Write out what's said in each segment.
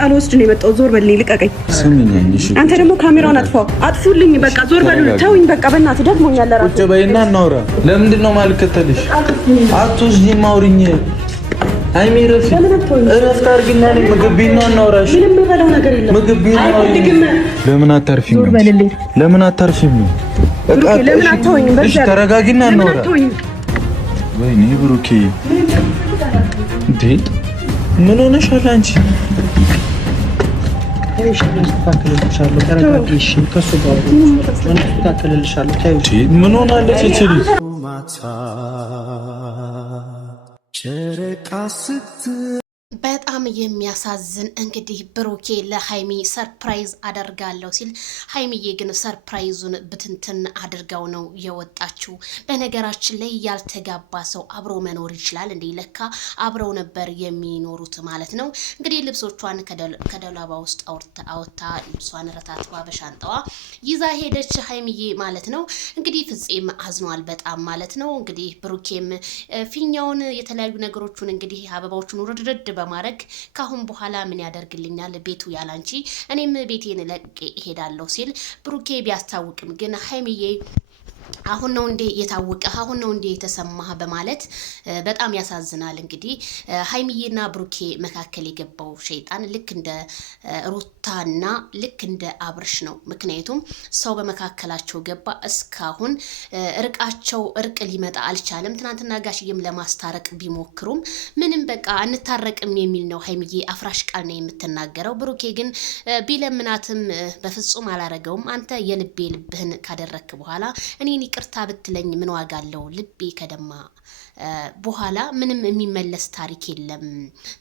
ቃል ወስድ ነው የመጣው ዞር በልኝ ልቀቀኝ ስሚኝ እሺ አንተ ደግሞ ካሜራውን አጥፉልኝ በቃ ዞር በሉ ተውኝ በቃ በእናትህ ደክሞኛል ለራሱ ቁጭ በይና እናውራ ለምንድን ነው ማልከተልሽ አትወስጂ ማውሪኝ አይሜረፍ እረፍት አድርጊና ምግብ ቢና እናውራሽ ምንም በለው ነገር የለም ምግብ ቢና ለምን አታርፊም ዞር በልልኝ ለምን አታርፊም ለምን አትተውኝም እሺ ተረጋጊና እናውራ ወይኔ ብሩኬ እንዴ ምን ሆነሻል አንቺ እሺ ተስተካክልልሻለሁ ተረጋጊሽ ከሱ ጋር ተስተካክልልሻለሁ ታዩ ምን ሆናለች እቺ ጨረቃ በጣም የሚያሳዝን እንግዲህ ብሩኬ ለሃይሚ ሰርፕራይዝ አደርጋለሁ ሲል ሃይሚዬ ግን ሰርፕራይዙን ብትንትን አድርጋው ነው የወጣችው። በነገራችን ላይ ያልተጋባ ሰው አብሮ መኖር ይችላል እንዴ? ለካ አብረው ነበር የሚኖሩት ማለት ነው። እንግዲህ ልብሶቿን ከደላባ ውስጥ አውጥታ ልብሷን ረታትዋ በሻንጣዋ ይዛ ሄደች ሃይሚዬ ማለት ነው። እንግዲህ ፍፄም አዝኗል በጣም ማለት ነው። እንግዲህ ብሩኬም ፊኛውን የተለያዩ ነገሮችን እንግዲህ አበባዎቹን ውርድርድ በማድረግ ካሁን በኋላ ምን ያደርግልኛል ቤቱ ያላንቺ እኔም ቤቴን ለቅቄ እሄዳለሁ ሲል ብሩኬ ቢያስታውቅም ግን ሃይሚዬ አሁን ነው እንዴ የታወቀ አሁን ነው እንዴ የተሰማህ በማለት በጣም ያሳዝናል። እንግዲህ ሃይሚዬና ብሩኬ መካከል የገባው ሸይጣን ልክ እንደ ሩታና ልክ እንደ አብርሽ ነው። ምክንያቱም ሰው በመካከላቸው ገባ እስካሁን እርቅ ሊመጣ አልቻለም። ትናንትና ጋሽዬም ለማስታረቅ ቢሞክሩም ምንም በቃ አንታረቅም የሚል ነው ሃይሚዬ አፍራሽ ቃል ነው የምትናገረው። ብሩኬ ግን ቢለምናትም በፍጹም አላረገውም። አንተ የልቤ ልብህን ካደረክ በኋላ እኔ ይቅርታ ብትለኝ ምን ዋጋ አለው? ልቤ ከደማ በኋላ ምንም የሚመለስ ታሪክ የለም።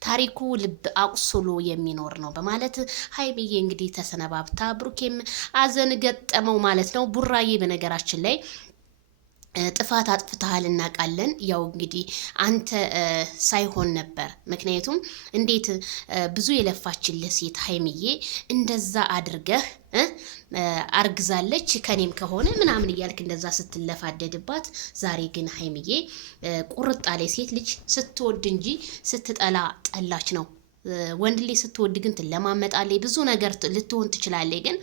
ታሪኩ ልብ አቁስሎ የሚኖር ነው በማለት ሃይሚዬ እንግዲህ ተሰነባብታ ብሩኬም አዘን ገጠመው ማለት ነው። ቡራዬ በነገራችን ላይ ጥፋት አጥፍተሃል እናውቃለን። ያው እንግዲህ አንተ ሳይሆን ነበር። ምክንያቱም እንዴት ብዙ የለፋችልህ ሴት ሃይሚዬ እንደዛ አድርገህ አርግዛለች ከኔም ከሆነ ምናምን እያልክ እንደዛ ስትለፋደድባት፣ ዛሬ ግን ሃይሚዬ ቁርጥ ያለ ሴት ልጅ ስትወድ እንጂ ስትጠላ ጠላች ነው። ወንድ ልጅ ስትወድ ግን ትለማመጣለች፣ ብዙ ነገር ልትሆን ትችላለች። ግን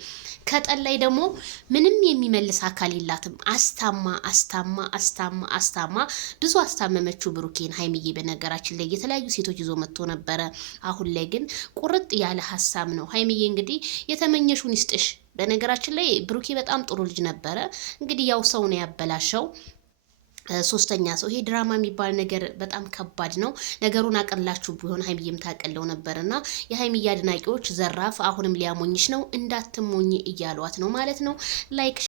ከጠላይ ደግሞ ምንም የሚመልስ አካል የላትም። አስታማ ብዙ አስታመመችው ብሩኬን ሃይሚዬ። በነገራችን ላይ የተለያዩ ሴቶች ይዞ መጥቶ ነበረ። አሁን ላይ ግን ቁርጥ ያለ ሀሳብ ነው። ሃይሚዬ እንግዲህ የተመኘሹን ይስጥሽ። በነገራችን ላይ ብሩኬ በጣም ጥሩ ልጅ ነበረ። እንግዲህ ያው ሰው ነው ያበላሸው። ሶስተኛ ሰው ይሄ ድራማ የሚባል ነገር በጣም ከባድ ነው። ነገሩን አቀላችሁ ቢሆን ሃይሚዬም ታቀለው ነበርና የሃይሚዬ አድናቂዎች ዘራፍ አሁንም ሊያሞኝሽ ነው እንዳትሞኝ እያሏት ነው ማለት ነው። ላይክ